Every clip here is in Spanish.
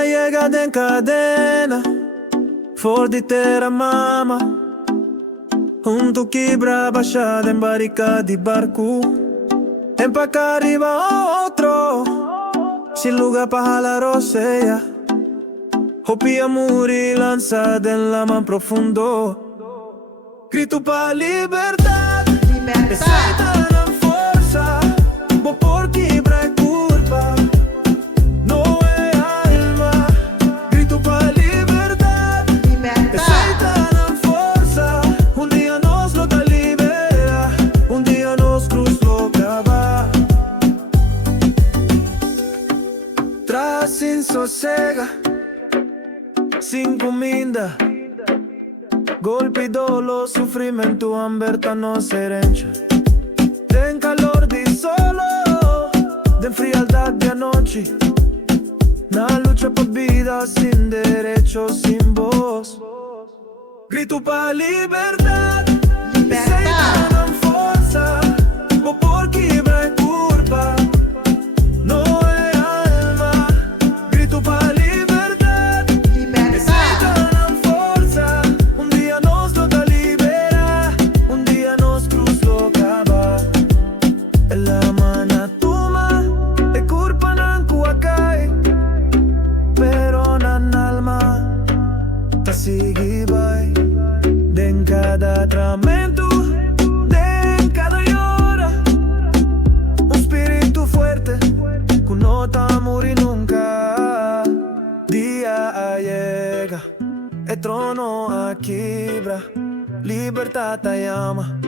na llega de cadena For di terra mama Junto quebra baixada em barrica de barco En pa' acá arriba otro Sin lugar pa' jalar rosea Hopia muri lanzada en la mar profundo Grito pa' libertad Aceita na força Bo por quebra é culpa No é alma Grito pa' libertad Aceita na força dia nos lo da libera dia nos cruz lo cava Traz sin sossega Sin comida Golpe e dolor, sofrimento, amberta no serencha Tem calor de solo De frialdad de anoche Na lucha por vida Sin derecho, sin voz Grito pa' liberdade Aceita na força Bo por quebra é culpa No é alma Grito pa' liberdade Aceita na força dia nos lo da libera dia nos cruz lo cava La mana tuma E culpa nan kuakai Pero nan alma Ta sigi vai Den cada tramento Den cada llora Un espíritu fuerte Que no ta muri nunca Dia llega E trono a quebra Libertad te llama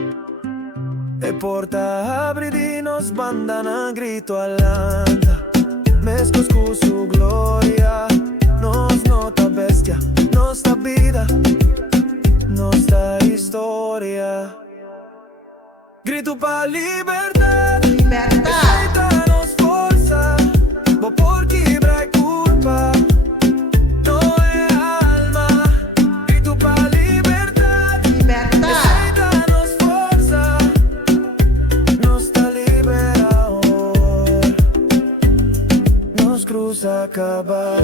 E porta abre di nos bandana grito alanta Mescos con su gloria Nos nota bestia Nostra vida Nostra historia Grito pa' libertad Aceita nos força Bo por quebra é culpa No é alma Grito pa' libertad Aceita nos força Nos da libera Nos cruza acabar